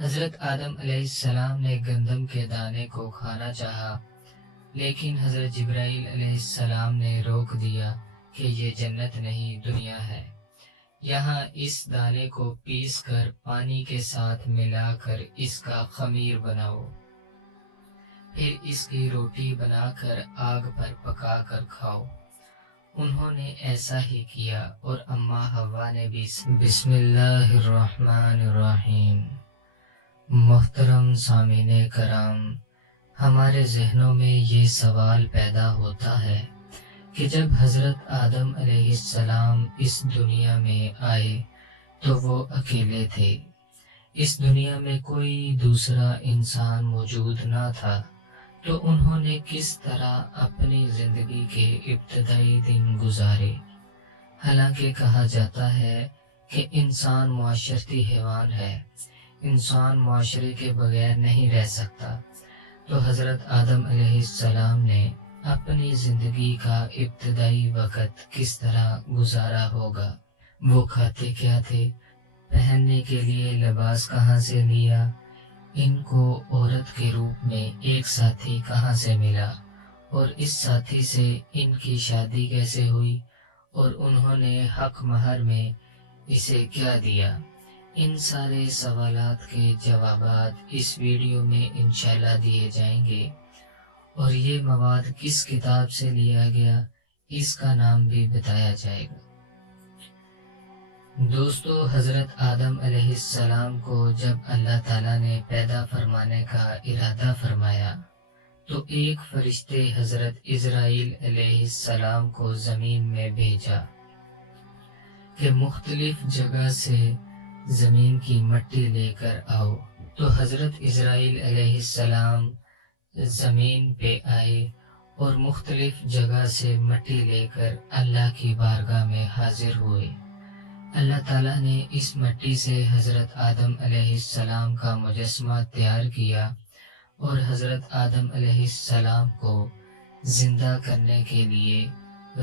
حضرت آدم علیہ السلام نے گندم کے دانے کو کھانا چاہا، لیکن حضرت جبرائیل علیہ السلام نے روک دیا کہ یہ جنت نہیں، دنیا ہے۔ یہاں اس دانے کو پیس کر پانی کے ساتھ ملا کر اس کا خمیر بناؤ، پھر اس کی روٹی بنا کر آگ پر پکا کر کھاؤ۔ انہوں نے ایسا ہی کیا، اور اماں حوا نے بھی۔ بسم اللہ الرحمن الرحیم۔ محترم سامعین کرام، ہمارے ذہنوں میں یہ سوال پیدا ہوتا ہے کہ جب حضرت آدم علیہ السلام اس دنیا میں آئے تو وہ اکیلے تھے، اس دنیا میں کوئی دوسرا انسان موجود نہ تھا، تو انہوں نے کس طرح اپنی زندگی کے ابتدائی دن گزارے؟ حالانکہ کہا جاتا ہے کہ انسان معاشرتی حیوان ہے، انسان معاشرے کے بغیر نہیں رہ سکتا، تو حضرت آدم علیہ السلام نے اپنی زندگی کا ابتدائی وقت کس طرح گزارا ہوگا؟ وہ کھاتے کیا تھے؟ پہننے کے لیے لباس کہاں سے لیا؟ ان کو عورت کے روپ میں ایک ساتھی کہاں سے ملا؟ اور اس ساتھی سے ان کی شادی کیسے ہوئی؟ اور انہوں نے حق مہر میں اسے کیا دیا؟ ان سارے سوالات کے جوابات اس ویڈیو میں انشاءاللہ دیے جائیں گے، اور یہ مواد کس کتاب سے لیا گیا اس کا نام بھی بتایا جائے گا۔ دوستو، حضرت آدم علیہ السلام کو جب اللہ تعالیٰ نے پیدا فرمانے کا ارادہ فرمایا تو ایک فرشتے حضرت عزرائیل علیہ السلام کو زمین میں بھیجا کہ مختلف جگہ سے زمین کی مٹی لے کر آؤ۔ تو حضرت عزرائیل علیہ السلام زمین پہ آئے اور مختلف جگہ سے مٹی لے کر اللہ کی بارگاہ میں حاضر ہوئے۔ اللہ تعالیٰ نے اس مٹی سے حضرت آدم علیہ السلام کا مجسمہ تیار کیا، اور حضرت آدم علیہ السلام کو زندہ کرنے کے لیے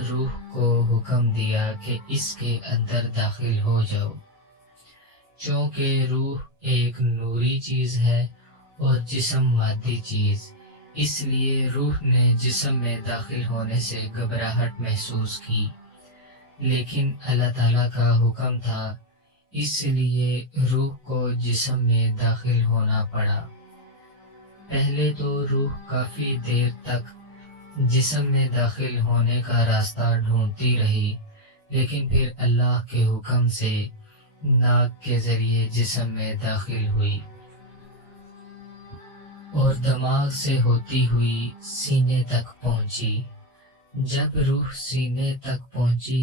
روح کو حکم دیا کہ اس کے اندر داخل ہو جاؤ۔ چونکہ روح ایک نوری چیز ہے اور جسم مادی چیز، اس لیے روح نے جسم میں داخل ہونے سے گھبراہٹ محسوس کی، لیکن اللہ تعالیٰ کا حکم تھا، اس لیے روح کو جسم میں داخل ہونا پڑا۔ پہلے تو روح کافی دیر تک جسم میں داخل ہونے کا راستہ ڈھونڈتی رہی، لیکن پھر اللہ کے حکم سے ناک کے ذریعے جسم میں داخل ہوئی اور دماغ سے ہوتی ہوئی سینے تک پہنچی۔ جب روح سینے تک پہنچی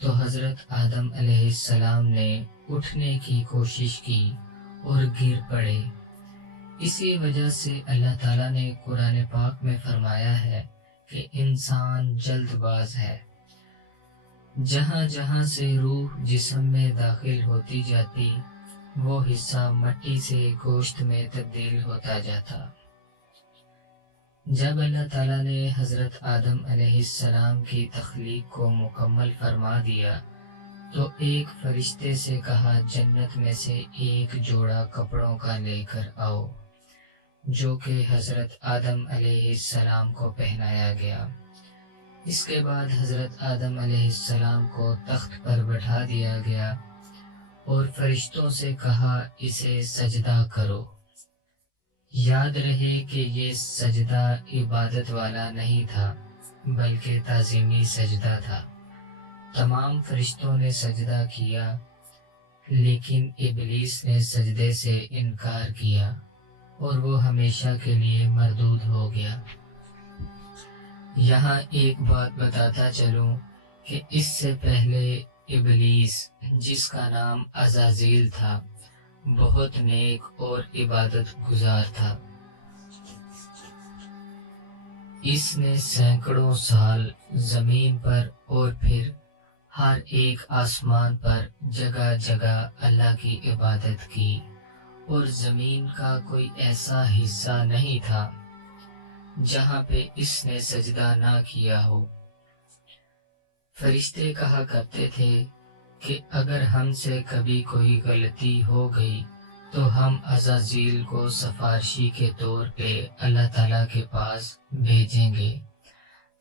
تو حضرت آدم علیہ السلام نے اٹھنے کی کوشش کی اور گر پڑے۔ اسی وجہ سے اللہ تعالیٰ نے قرآن پاک میں فرمایا ہے کہ انسان جلد باز ہے۔ جہاں جہاں سے روح جسم میں داخل ہوتی جاتی، وہ حصہ مٹی سے گوشت میں تبدیل ہوتا جاتا۔ جب اللہ تعالیٰ نے حضرت آدم علیہ السلام کی تخلیق کو مکمل فرما دیا تو ایک فرشتے سے کہا جنت میں سے ایک جوڑا کپڑوں کا لے کر آؤ، جو کہ حضرت آدم علیہ السلام کو پہنایا گیا۔ اس کے بعد حضرت آدم علیہ السلام کو تخت پر بٹھا دیا گیا اور فرشتوں سے کہا اسے سجدہ کرو۔ یاد رہے کہ یہ سجدہ عبادت والا نہیں تھا بلکہ تعظیمی سجدہ تھا۔ تمام فرشتوں نے سجدہ کیا، لیکن ابلیس نے سجدے سے انکار کیا اور وہ ہمیشہ کے لیے مردود ہو گیا۔ یہاں ایک بات بتاتا چلوں کہ اس سے پہلے ابلیس، جس کا نام عزازیل تھا، بہت نیک اور عبادت گزار تھا۔ اس نے سینکڑوں سال زمین پر اور پھر ہر ایک آسمان پر جگہ جگہ اللہ کی عبادت کی، اور زمین کا کوئی ایسا حصہ نہیں تھا جہاں پہ اس نے سجدہ نہ کیا ہو۔ فرشتے کہا کرتے تھے کہ اگر ہم سے کبھی کوئی غلطی ہو گئی تو ہم عزازیل کو سفارشی کے طور پہ اللہ تعالیٰ کے پاس بھیجیں گے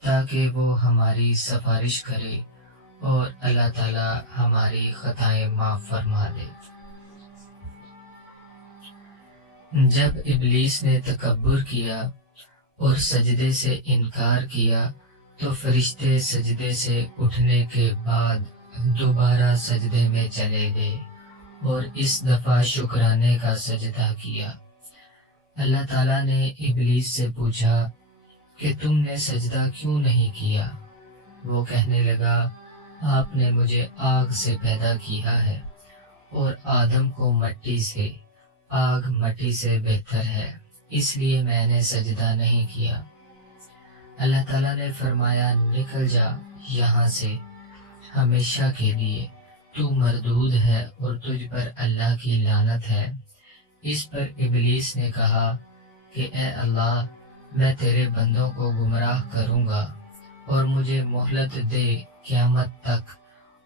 تاکہ وہ ہماری سفارش کرے اور اللہ تعالیٰ ہماری خطائیں معاف فرما دے۔ جب ابلیس نے تکبر کیا اور سجدے سے انکار کیا تو فرشتے سجدے سے اٹھنے کے بعد دوبارہ سجدے میں چلے گئے اور اس دفعہ شکرانے کا سجدہ کیا۔ اللہ تعالیٰ نے ابلیس سے پوچھا کہ تم نے سجدہ کیوں نہیں کیا؟ وہ کہنے لگا، آپ نے مجھے آگ سے پیدا کیا ہے اور آدم کو مٹی سے، آگ مٹی سے بہتر ہے، اس لیے میں نے سجدہ نہیں کیا۔ اللہ تعالیٰ نے فرمایا، نکل جا یہاں سے ہمیشہ کے لیے، تو مردود ہے اور تجھ پر اللہ کی لعنت ہے۔ اس پر ابلیس نے کہا کہ اے اللہ، میں تیرے بندوں کو گمراہ کروں گا اور مجھے مہلت دے قیامت تک،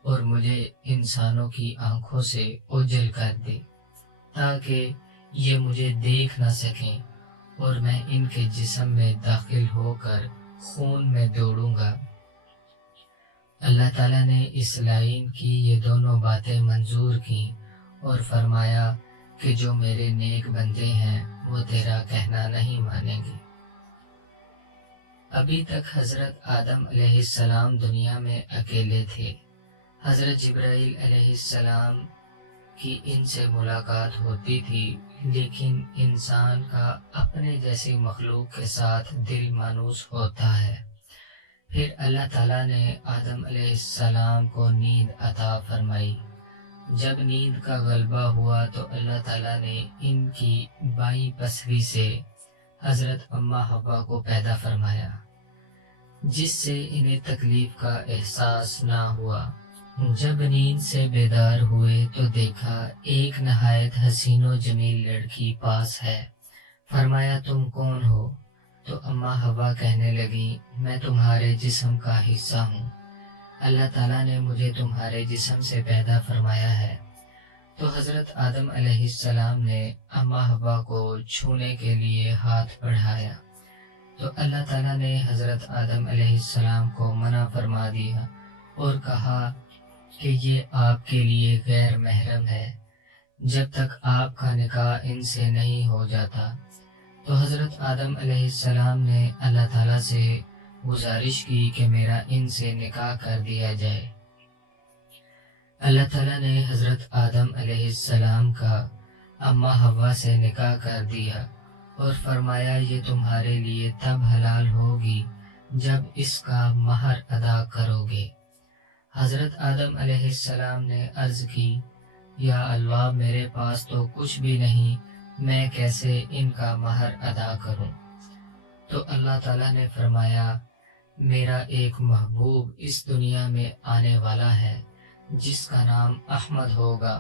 اور مجھے انسانوں کی آنکھوں سے اوجھل کر دے تاکہ یہ مجھے دیکھ نہ سکیں اور میں ان کے جسم میں داخل ہو کر خون میں دوڑوں گا۔ اللہ تعالیٰ نے اس لائن کی یہ دونوں باتیں منظور کی اور فرمایا کہ جو میرے نیک بندے ہیں وہ تیرا کہنا نہیں مانیں گے۔ ابھی تک حضرت آدم علیہ السلام دنیا میں اکیلے تھے۔ حضرت جبرائیل علیہ السلام کی ان سے ملاقات ہوتی تھی، لیکن انسان کا اپنے جیسی مخلوق کے ساتھ دل مانوس ہوتا ہے۔ پھر اللہ تعالیٰ نے آدم علیہ السلام کو نیند عطا فرمائی۔ جب نیند کا غلبہ ہوا تو اللہ تعالیٰ نے ان کی بائیں پسلی سے حضرت اماں حوا کو پیدا فرمایا، جس سے انہیں تکلیف کا احساس نہ ہوا۔ جب نیند سے بیدار ہوئے تو دیکھا ایک نہایت حسین و جمیل لڑکی پاس ہے۔ فرمایا، تم کون ہو؟ تو اماں حوا کہنے لگی، میں تمہارے جسم کا حصہ ہوں، اللہ تعالیٰ نے مجھے تمہارے جسم سے پیدا فرمایا ہے۔ تو حضرت آدم علیہ السلام نے اماں حوا کو چھونے کے لیے ہاتھ بڑھایا تو اللہ تعالیٰ نے حضرت آدم علیہ السلام کو منع فرما دیا اور کہا کہ یہ آپ کے لیے غیر محرم ہے جب تک آپ کا نکاح ان سے نہیں ہو جاتا۔ تو حضرت آدم علیہ السلام نے اللہ تعالیٰ سے گزارش کی کہ میرا ان سے نکاح کر دیا جائے۔ اللہ تعالیٰ نے حضرت آدم علیہ السلام کا اماں حوا سے نکاح کر دیا اور فرمایا، یہ تمہارے لیے تب حلال ہوگی جب اس کا مہر ادا کرو گے۔ حضرت آدم علیہ السلام نے عرض کی، یا اللہ، میرے پاس تو کچھ بھی نہیں، میں کیسے ان کا مہر ادا کروں؟ تو اللہ تعالیٰ نے فرمایا، میرا ایک محبوب اس دنیا میں آنے والا ہے جس کا نام احمد ہوگا،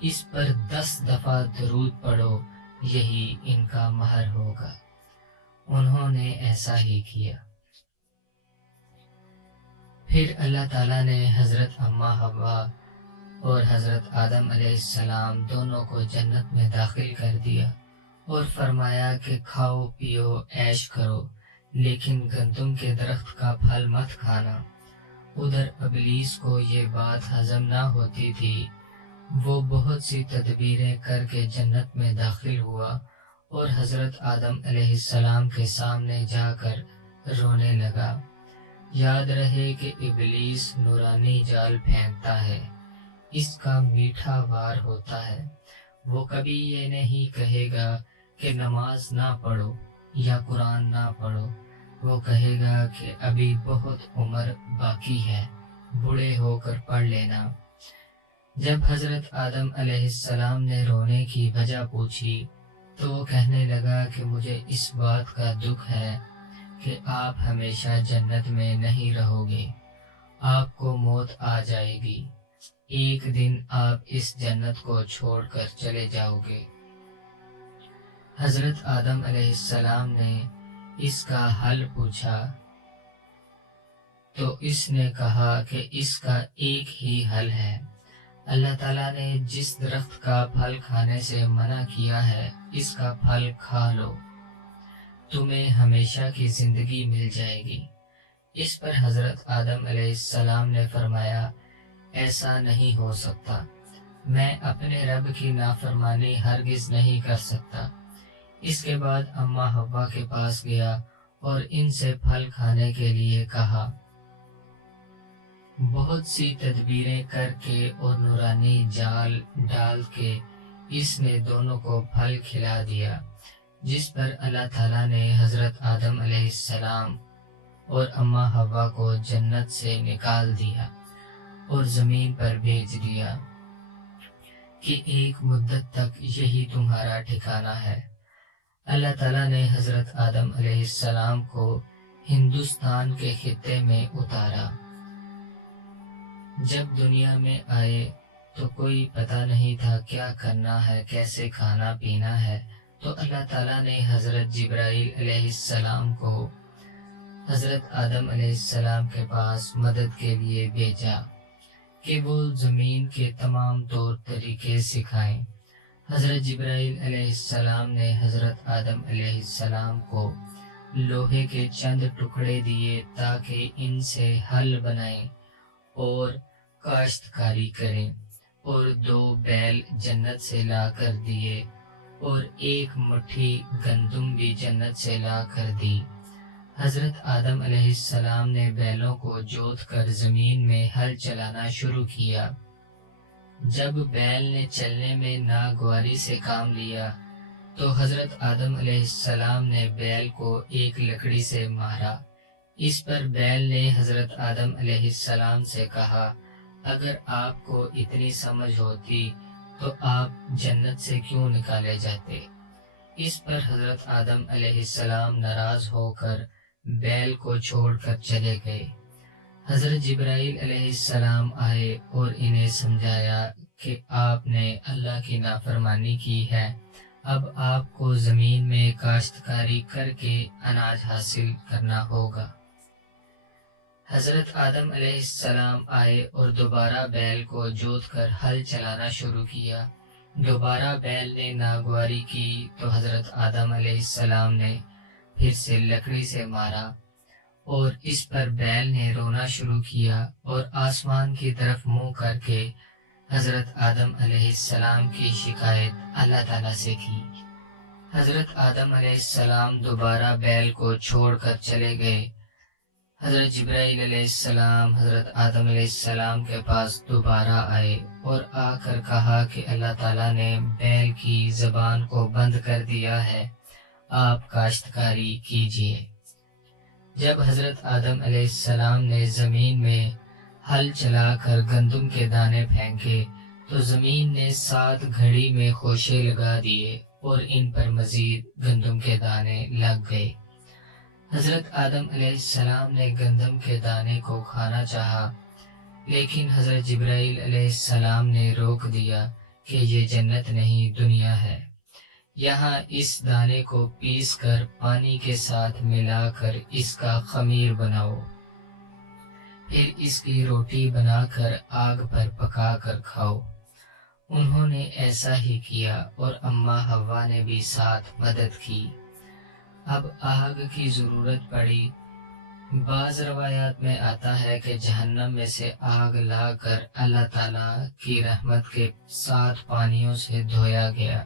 اس پر 10 دفعہ درود پڑھو، یہی ان کا مہر ہوگا۔ انہوں نے ایسا ہی کیا۔ پھر اللہ تعالیٰ نے حضرت اماں حوا اور حضرت آدم علیہ السلام دونوں کو جنت میں داخل کر دیا اور فرمایا کہ کھاؤ پیو عیش کرو، لیکن گندم کے درخت کا پھل مت کھانا۔ ادھر ابلیس کو یہ بات ہضم نہ ہوتی تھی، وہ بہت سی تدبیریں کر کے جنت میں داخل ہوا اور حضرت آدم علیہ السلام کے سامنے جا کر رونے لگا۔ یاد رہے کہ ابلیس نورانی جال پھینکتا ہے، اس کا میٹھا وار ہوتا ہے۔ وہ کبھی یہ نہیں کہے گا کہ نماز نہ پڑھو یا قرآن نہ پڑھو، وہ کہے گا کہ ابھی بہت عمر باقی ہے، بوڑھے ہو کر پڑھ لینا۔ جب حضرت آدم علیہ السلام نے رونے کی وجہ پوچھی تو وہ کہنے لگا کہ مجھے اس بات کا دکھ ہے کہ آپ ہمیشہ جنت میں نہیں رہو گے، آپ کو موت آ جائے گی، ایک دن آپ اس جنت کو چھوڑ کر چلے جاؤ گے۔ حضرت آدم علیہ السلام نے اس کا حل پوچھا تو اس نے کہا کہ اس کا ایک ہی حل ہے، اللہ تعالیٰ نے جس درخت کا پھل کھانے سے منع کیا ہے اس کا پھل کھا لو، تمہیں ہمیشہ کی زندگی مل جائے گی۔ اس پر حضرت آدم علیہ السلام نے فرمایا، ایسا نہیں ہو سکتا، میں اپنے رب کی نافرمانی ہرگز نہیں کر سکتا۔ اس کے بعد اماں حوا کے پاس گیا اور ان سے پھل کھانے کے لیے کہا۔ بہت سی تدبیریں کر کے اور نورانی جال ڈال کے اس نے دونوں کو پھل کھلا دیا، جس پر اللہ تعالیٰ نے حضرت آدم علیہ السلام اور اماں حوا کو جنت سے نکال دیا اور زمین پر بھیج دیا کہ ایک مدت تک یہی تمہارا ٹھکانہ ہے۔ اللہ تعالیٰ نے حضرت آدم علیہ السلام کو ہندوستان کے خطے میں اتارا۔ جب دنیا میں آئے تو کوئی پتہ نہیں تھا کیا کرنا ہے، کیسے کھانا پینا ہے، تو اللہ تعالیٰ نے حضرت جبرائیل علیہ السلام کو حضرت آدم علیہ السلام کے پاس مدد کے لیے بھیجا کہ وہ زمین کے تمام طور طریقے سکھائیں۔ حضرت جبرائیل علیہ السلام نے حضرت آدم علیہ السلام کو لوہے کے چند ٹکڑے دیے تاکہ ان سے ہل بنائیں اور کاشتکاری کریں، اور 2 بیل جنت سے لا کر دیے اور 1 مٹھی گندم بھی جنت سے لا کر دی۔ حضرت آدم علیہ السلام نے بیلوں کو جوت کر زمین میں ہل چلانا شروع کیا۔ جب بیل نے چلنے میں ناگواری سے کام لیا تو حضرت آدم علیہ السلام نے بیل کو ایک لکڑی سے مارا۔ اس پر بیل نے حضرت آدم علیہ السلام سے کہا، اگر آپ کو اتنی سمجھ ہوتی تو آپ جنت سے کیوں نکالے جاتے؟ اس پر حضرت آدم علیہ السلام ناراض ہو کر بیل کو چھوڑ کر چلے گئے۔ حضرت جبرائیل علیہ السلام آئے اور انہیں سمجھایا کہ آپ نے اللہ کی نافرمانی کی ہے، اب آپ کو زمین میں کاشتکاری کر کے اناج حاصل کرنا ہوگا۔ حضرت آدم علیہ السلام آئے اور دوبارہ بیل کو جوت کر ہل چلانا شروع کیا۔ دوبارہ بیل نے ناگواری کی تو حضرت آدم علیہ السلام نے پھر سے لکڑی سے مارا، اور اس پر بیل نے رونا شروع کیا اور آسمان کی طرف منہ کر کے حضرت آدم علیہ السلام کی شکایت اللہ تعالیٰ سے کی۔ حضرت آدم علیہ السلام دوبارہ بیل کو چھوڑ کر چلے گئے۔ حضرت جبرائیل علیہ السلام حضرت آدم علیہ السلام کے پاس دوبارہ آئے اور آ کر کہا کہ اللہ تعالیٰ نے بیل کی زبان کو بند کر دیا ہے، آپ کاشتکاری کیجیے۔ جب حضرت آدم علیہ السلام نے زمین میں ہل چلا کر گندم کے دانے پھینکے تو زمین نے 7 گھڑی میں خوشے لگا دیے اور ان پر مزید گندم کے دانے لگ گئے۔ حضرت آدم علیہ السلام نے گندم کے دانے کو کھانا چاہا، لیکن حضرت جبرائیل علیہ السلام نے روک دیا کہ یہ جنت نہیں دنیا ہے، یہاں اس دانے کو پیس کر پانی کے ساتھ ملا کر اس کا خمیر بناؤ، پھر اس کی روٹی بنا کر آگ پر پکا کر کھاؤ۔ انہوں نے ایسا ہی کیا اور اماں حوا نے بھی ساتھ مدد کی۔ اب آگ کی ضرورت پڑی۔ بعض روایات میں آتا ہے کہ جہنم میں سے آگ لا کر اللہ تعالیٰ کی رحمت کے 7 پانیوں سے دھویا گیا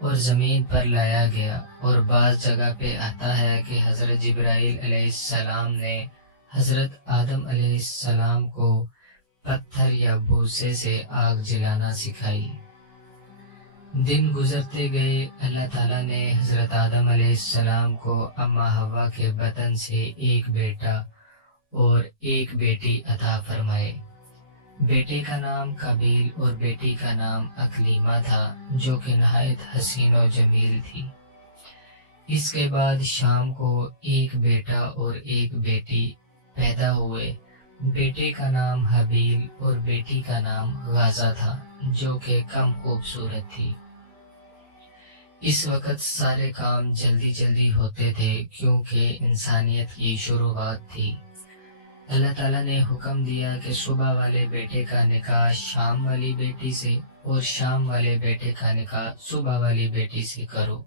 اور زمین پر لایا گیا، اور بعض جگہ پہ آتا ہے کہ حضرت جبرائیل علیہ السلام نے حضرت آدم علیہ السلام کو پتھر یا بھوسے سے آگ جلانا سکھائی۔ دن گزرتے گئے، اللہ تعالیٰ نے حضرت آدم علیہ السلام کو اماں حوا کے بطن سے ایک بیٹا اور ایک بیٹی عطا فرمائے۔ بیٹے کا نام قابیل اور بیٹی کا نام اکلیمہ تھا، جو کہ نہایت حسین و جمیل تھی۔ اس کے بعد شام کو ایک بیٹا اور ایک بیٹی پیدا ہوئے۔ بیٹے کا نام حابیل اور بیٹی کا نام غازہ تھا، جو کہ کم خوبصورت تھی۔ اس وقت سارے کام جلدی جلدی ہوتے تھے کیونکہ انسانیت کی شروعات تھی۔ اللہ تعالیٰ نے حکم دیا کہ صبح والے بیٹے کا نکاح شام والی بیٹی سے اور شام والے بیٹے کا نکاح صبح والی بیٹی سے کرو۔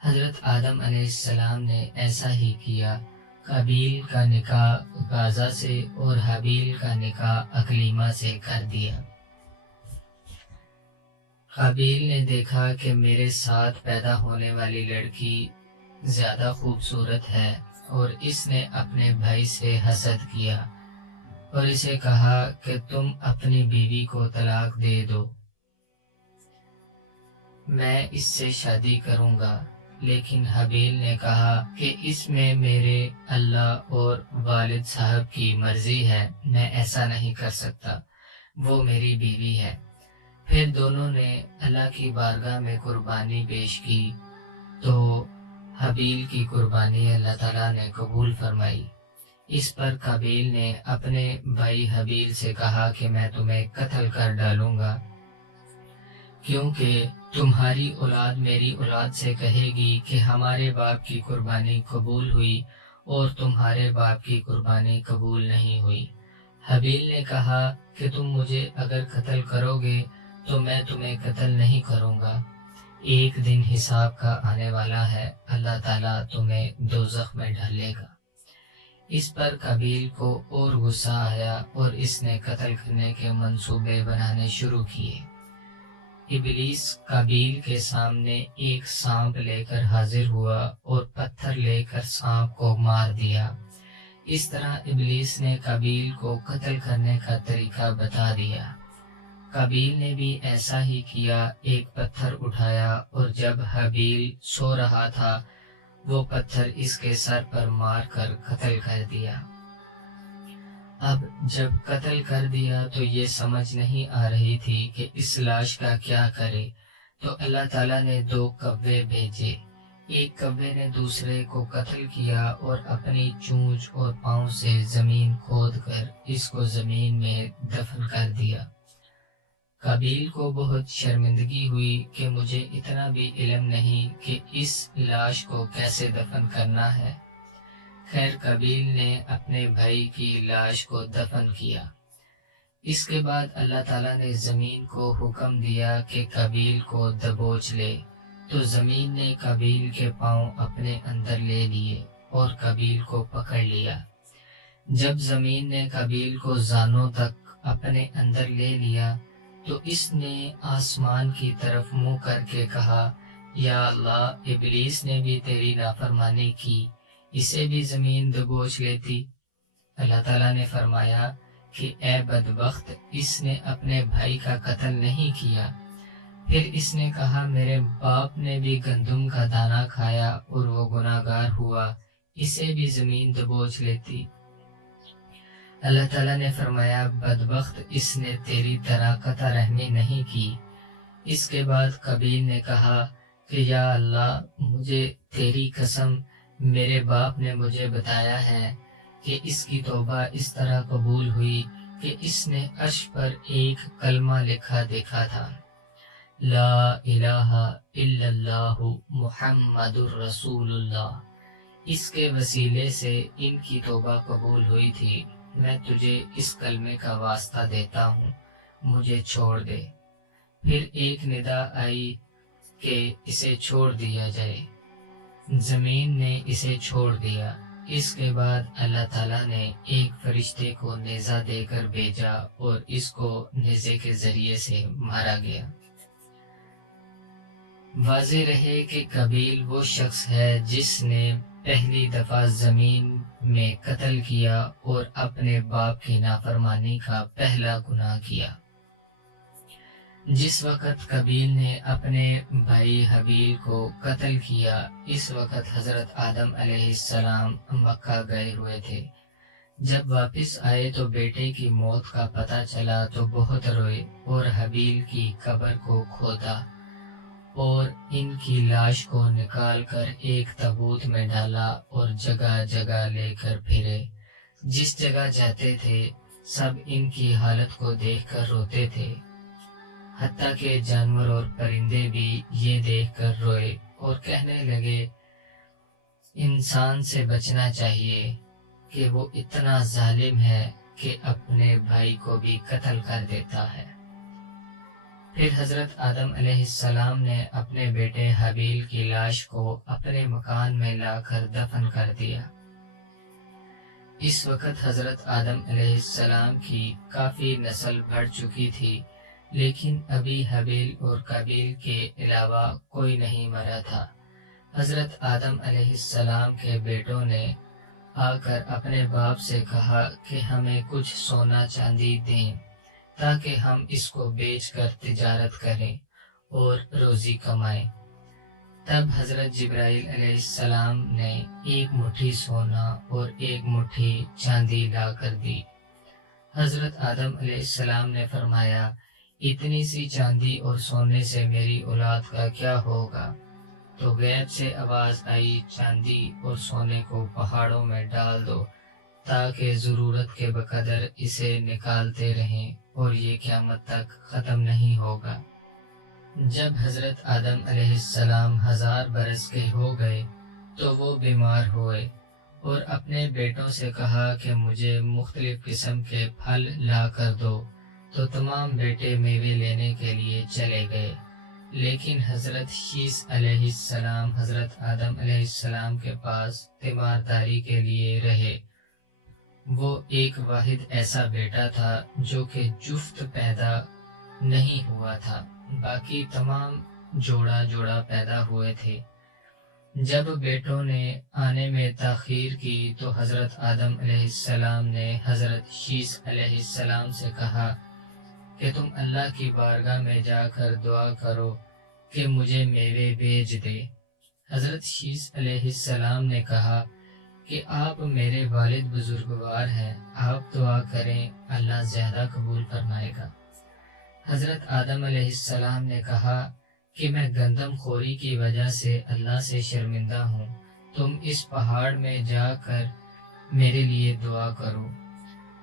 حضرت آدم علیہ السلام نے ایسا ہی کیا۔ قابیل کا نکاح غازہ سے اور حابیل کا نکاح اکلیمہ سے کر دیا۔ قابیل نے دیکھا کہ میرے ساتھ پیدا ہونے والی لڑکی زیادہ خوبصورت ہے اور اس نے اپنے بھائی سے حسد کیا اور اسے کہا کہ تم اپنی بیوی کو طلاق دے دو، میں اس سے شادی کروں گا۔ لیکن حابیل نے کہا کہ اس میں میرے اللہ اور والد صاحب کی مرضی ہے، میں ایسا نہیں کر سکتا، وہ میری بیوی ہے۔ پھر دونوں نے اللہ کی بارگاہ میں قربانی پیش کی تو حابیل کی قربانی اللہ تعالیٰ نے قبول فرمائی۔ اس پر قابیل نے اپنے بھائی حابیل سے کہا کہ میں تمہیں قتل کر ڈالوں گا، کیونکہ تمہاری اولاد میری اولاد سے کہے گی کہ ہمارے باپ کی قربانی قبول ہوئی اور تمہارے باپ کی قربانی قبول نہیں ہوئی۔ حابیل نے کہا کہ تم مجھے اگر قتل کرو گے تو میں تمہیں قتل نہیں کروں گا، ایک دن حساب کا آنے والا ہے، اللہ تعالیٰ تمہیں دوزخ میں ڈالے گا۔ اس پر قابیل کو اور غصہ آیا اور اس نے قتل کرنے کے منصوبے بنانے شروع کیے۔ ابلیس قابیل کے سامنے ایک سانپ لے کر حاضر ہوا اور پتھر لے کر سانپ کو مار دیا۔ اس طرح ابلیس نے قابیل کو قتل کرنے کا طریقہ بتا دیا۔ قابیل نے بھی ایسا ہی کیا، ایک پتھر اٹھایا اور جب حابیل سو رہا تھا وہ پتھر اس کے سر پر مار کر قتل کر دیا۔ اب جب قتل کر دیا تو یہ سمجھ نہیں آ رہی تھی کہ اس لاش کا کیا کرے، تو اللہ تعالیٰ نے 2 کوے بھیجے۔ ایک کوے نے دوسرے کو قتل کیا اور اپنی چونچ اور پاؤں سے زمین کھود کر اس کو زمین میں دفن کر دیا۔ قابیل کو بہت شرمندگی ہوئی کہ مجھے اتنا بھی علم نہیں کہ اس لاش کو کیسے دفن کرنا ہے۔ خیر قابیل نے اپنے بھائی کی لاش کو دفن کیا۔ اس کے بعد اللہ تعالیٰ نے زمین کو حکم دیا کہ قابیل کو دبوچ لے، تو زمین نے قابیل کے پاؤں اپنے اندر لے لیے اور قابیل کو پکڑ لیا۔ جب زمین نے قابیل کو زانوں تک اپنے اندر لے لیا تو اس نے آسمان کی طرف منہ کر کے کہا، یا اللہ، ابلیس نے بھی تیری نافرمانی کی، اسے بھی زمین دبوچ لیتی۔ اللہ تعالیٰ نے فرمایا کہ اے بدبخت، اس نے اپنے بھائی کا قتل نہیں کیا۔ پھر اس نے کہا میرے باپ نے بھی گندم کا دانہ کھایا اور وہ گناہگار ہوا، اسے بھی زمین دبوچ لیتی۔ اللہ تعالیٰ نے فرمایا بدبخت، اس نے تیری طرح قطع رحمی نہیں کی۔ اس کے بعد قابیل نے کہا کہ یا اللہ، مجھے تیری قسم، میرے باپ نے مجھے بتایا ہے کہ اس کی توبہ اس طرح قبول ہوئی کہ اس نے عرش پر ایک کلمہ لکھا دیکھا تھا، لا الہ الا اللہ محمد الرسول اللہ۔ اس کے وسیلے سے ان کی توبہ قبول ہوئی تھی۔ میں تجھے اس کلمے کا واسطہ دیتا ہوں، مجھے چھوڑ دے۔ پھر ایک ندا آئی کہ اسے چھوڑ دیا جائے۔ زمین نے اسے چھوڑ دیا۔ اس کے بعد اللہ تعالیٰ نے ایک فرشتے کو نیزہ دے کر بھیجا اور اس کو نیزے کے ذریعے سے مارا گیا۔ واضح رہے کہ قابیل وہ شخص ہے جس نے پہلی دفعہ زمین میں قتل کیا اور اپنے باپ کی نافرمانی کا پہلا گناہ کیا۔ جس وقت قابیل نے اپنے بھائی حابیل کو قتل کیا، اس وقت حضرت آدم علیہ السلام مکہ گئے ہوئے تھے۔ جب واپس آئے تو بیٹے کی موت کا پتہ چلا تو بہت روئے اور حابیل کی قبر کو کھودا اور ان کی لاش کو نکال کر ایک تابوت میں ڈالا اور جگہ جگہ لے کر پھرے۔ جس جگہ جاتے تھے سب ان کی حالت کو دیکھ کر روتے تھے، حتیٰ کہ جانور اور پرندے بھی یہ دیکھ کر روئے اور کہنے لگے انسان سے بچنا چاہیے کہ وہ اتنا ظالم ہے کہ اپنے بھائی کو بھی قتل کر دیتا ہے۔ پھر حضرت آدم علیہ السلام نے اپنے بیٹے حابیل کی لاش کو اپنے مکان میں لا کر دفن کر دیا۔ اس وقت حضرت آدم علیہ السلام کی کافی نسل بڑھ چکی تھی، لیکن ابھی حابیل اور قابیل کے علاوہ کوئی نہیں مرا تھا۔ حضرت آدم علیہ السلام کے بیٹوں نے آ کر اپنے باپ سے کہا کہ ہمیں کچھ سونا چاندی دیں تاکہ ہم اس کو بیچ کر تجارت کریں اور روزی کمائیں۔ تب حضرت جبرائیل علیہ السلام نے ایک مٹھی سونا اور ایک مٹھی چاندی لا کر دی۔ حضرت آدم علیہ السلام نے فرمایا، اتنی سی چاندی اور سونے سے میری اولاد کا کیا ہوگا؟ تو غیب سے آواز آئی، چاندی اور سونے کو پہاڑوں میں ڈال دو تاکہ ضرورت کے بقدر اسے نکالتے رہیں اور یہ قیامت تک ختم نہیں ہوگا۔ جب حضرت آدم علیہ السلام 1000 برس کے ہو گئے تو وہ بیمار ہوئے اور اپنے بیٹوں سے کہا کہ مجھے مختلف قسم کے پھل لا کر دو، تو تمام بیٹے میوے لینے کے لیے چلے گئے، لیکن حضرت شیث علیہ السلام حضرت آدم علیہ السلام کے پاس تیمارداری کے لیے رہے۔ وہ ایک واحد ایسا بیٹا تھا جو کہ جفت پیدا نہیں ہوا تھا، باقی تمام جوڑا جوڑا پیدا ہوئے تھے۔ جب بیٹوں نے آنے میں تاخیر کی تو حضرت آدم علیہ السلام نے حضرت شیث علیہ السلام سے کہا کہ تم اللہ کی بارگاہ میں جا کر دعا کرو کہ مجھے میوے بھیج دے۔ حضرت شیث علیہ السلام نے کہا کہ آپ میرے والد بزرگوار ہیں، آپ دعا کریں، اللہ زیادہ قبول فرمائے گا۔ حضرت آدم علیہ السلام نے کہا کہ میں گندم خوری کی وجہ سے اللہ سے شرمندہ ہوں، تم اس پہاڑ میں جا کر میرے لیے دعا کرو۔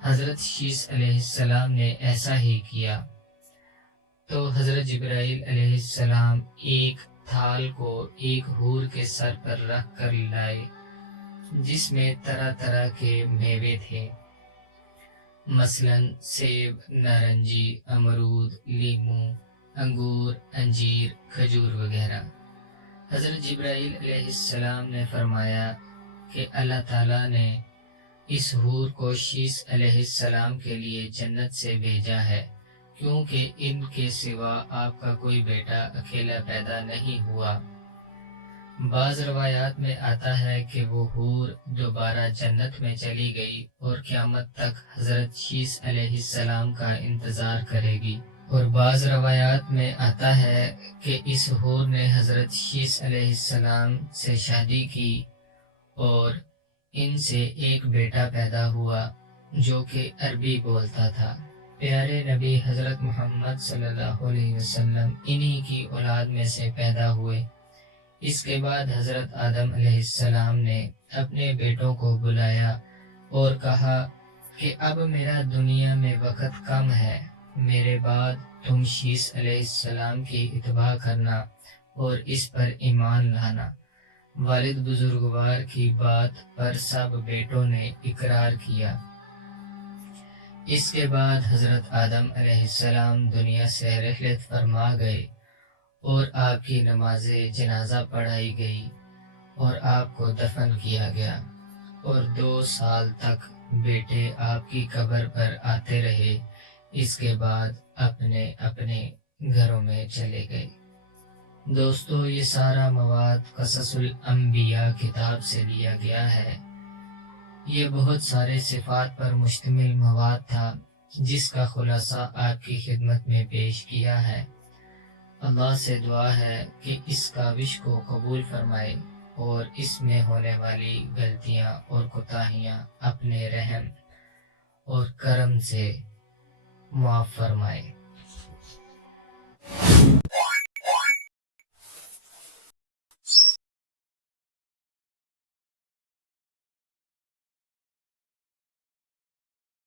حضرت شیث علیہ السلام نے ایسا ہی کیا۔ تو حضرت جبرائیل علیہ السلام ایک تھال کو ایک حور کے سر پر رکھ کر لائے جس میں طرح طرح کے میوے تھے، مثلاً سیب، نارنجی، امرود، لیموں، انگور، انجیر، کھجور وغیرہ۔ حضرت جبرائیل علیہ السلام نے فرمایا کہ اللہ تعالیٰ نے اس حور کو شیث علیہ السلام کے لیے جنت سے بھیجا ہے، کیونکہ ان کے سوا آپ کا کوئی بیٹا اکیلا پیدا نہیں ہوا۔ بعض روایات میں آتا ہے کہ وہ حور دوبارہ جنت میں چلی گئی اور قیامت تک حضرت شیث علیہ السلام کا انتظار کرے گی، اور بعض روایات میں آتا ہے کہ اس حور نے حضرت شیث علیہ السلام سے شادی کی اور ان سے ایک بیٹا پیدا ہوا جو کہ عربی بولتا تھا۔ پیارے نبی حضرت محمد صلی اللہ علیہ وسلم انہی کی اولاد میں سے پیدا ہوئے۔ اس کے بعد حضرت آدم علیہ السلام نے اپنے بیٹوں کو بلایا اور کہا کہ اب میرا دنیا میں وقت کم ہے، میرے بعد تم شیث علیہ السلام کی اتباع کرنا اور اس پر ایمان لانا۔ والد بزرگوار کی بات پر سب بیٹوں نے اقرار کیا۔ اس کے بعد حضرت آدم علیہ السلام دنیا سے رحلت فرما گئے اور آپ کی نماز جنازہ پڑھائی گئی اور آپ کو دفن کیا گیا، اور 2 سال تک بیٹے آپ کی قبر پر آتے رہے، اس کے بعد اپنے اپنے گھروں میں چلے گئے۔ دوستو، یہ سارا مواد قصص الانبیاء کتاب سے لیا گیا ہے۔ یہ بہت سارے صفات پر مشتمل مواد تھا جس کا خلاصہ آپ کی خدمت میں پیش کیا ہے۔ اللہ سے دعا ہے کہ اس کاوش کو قبول فرمائے اور اس میں ہونے والی غلطیاں اور کوتاہیاں اپنے رحم اور کرم سے معاف فرمائے۔